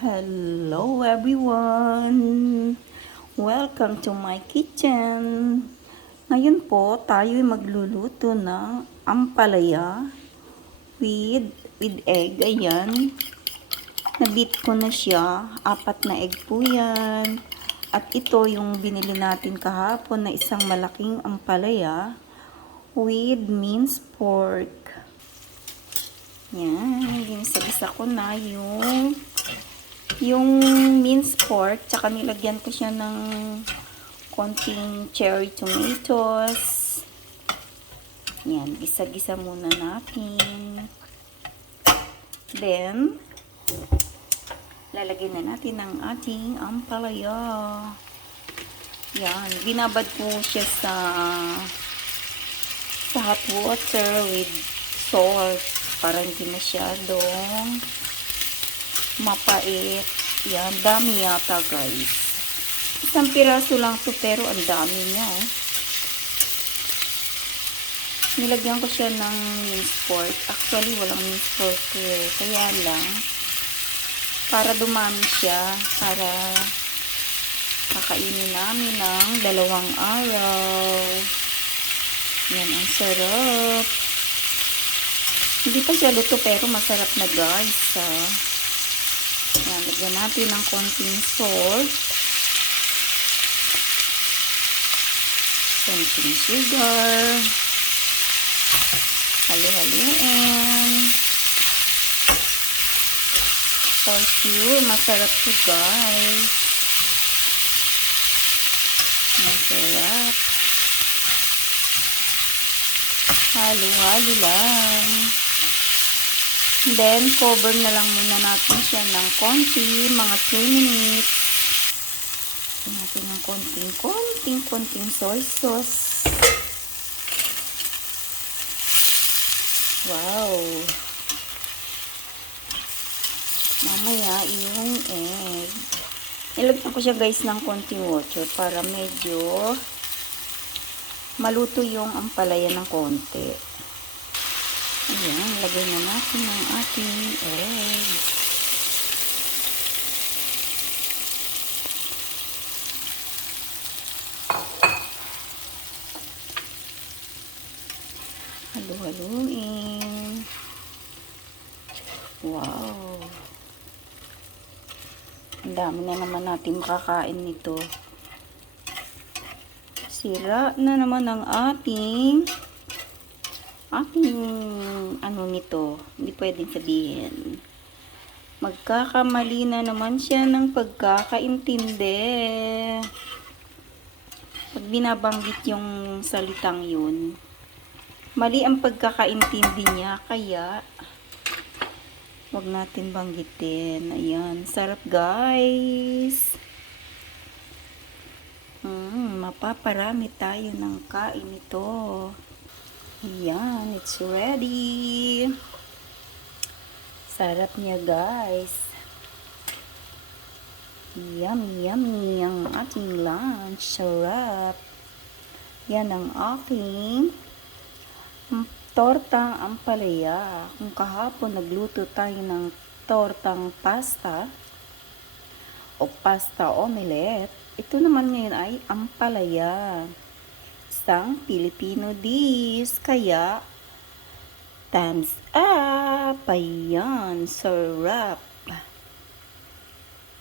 Hello everyone! Welcome to my kitchen! Ngayon po, tayo'y magluluto ng ampalaya with egg. Ayan. Nabit ko na siya. 4 na egg po yan. At ito yung binili natin kahapon na isang malaking ampalaya with minced pork. Yan. Ginisa-gisa ko na yung minced pork, tsaka nilagyan ko siya ng konting cherry tomatoes. Yan, gisa-gisa muna natin. Then, lalagyan na natin ang ating ampalaya. Yan, binabad ko siya sa hot water with salt para hindi masyadong mapait. Yan, dami yata guys. Isang piraso lang to pero ang dami niya oh. Nilagyan ko siya ng minced pork. Actually walang minced pork eh. Kaya lang para dumami siya, para kakainin namin ng 2 araw. Yan, ang sarap. Hindi pa siya luto pero masarap na guys ha. Yan, lagyan natin ng konting salt, konting sugar, halo-haloin. For sure, masarap to guys. Masarap. Halo-halo lang. Then, cover na lang muna natin siya ng konti, mga 3 minutes. Lagyan natin ng konting soy sauce. Wow! Mamaya, yung egg. Nilagyan ko siya guys ng konting water para medyo maluto yung ampalaya ng konti. Ayan, lagay na natin ang ating egg. Halo-haloin. Wow. Ang dami na naman natin makakain nito. Sira na naman ang ating ano nito, hindi pwedeng sabihin. Magkakamali na naman siya ng pagkakaintindi. Pag binabanggit yung salitang yun, mali ang pagkakaintindi niya, kaya wag natin banggitin. Ayan, sarap guys. Mapaparami tayo ng kain ito. Ayan, it's ready. Sarap niya guys. Yummy, yummy ang ating lunch. Sarap. Yan ang aking tortang ampalaya. Kung kahapon nagluto tayo ng tortang pasta o pasta omelette, ito naman ngayon ay ampalaya. Isang Filipino dish. Kaya, thumbs up. Ayan, sarap.